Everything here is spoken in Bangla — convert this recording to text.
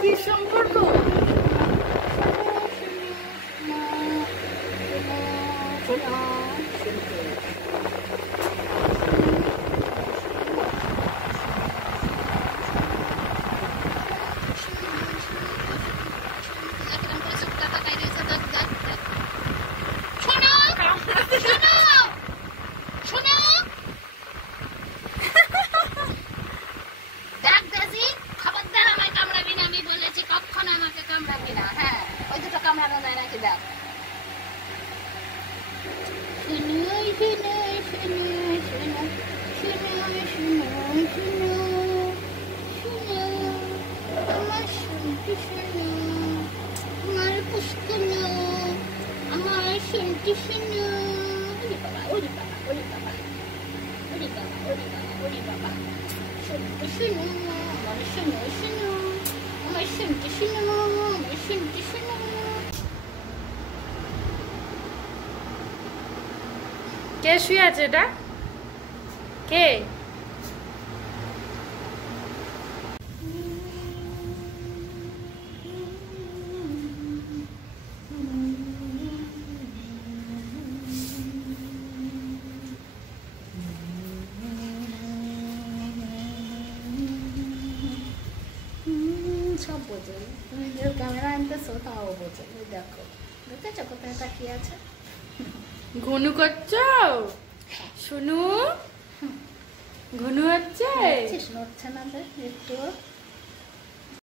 কি সম্পর্ক? কে শুয়ে আছে? এটা কে? সব বোঝে, তুমি যে ক্যামেরা আনতেছো তাও বোঝে। দেখো, দেখেছো কোথায় তাকিয়ে আছে? ঘনু করছো? শুনু ঘনু হচ্ছে? নড়ছে না একটু।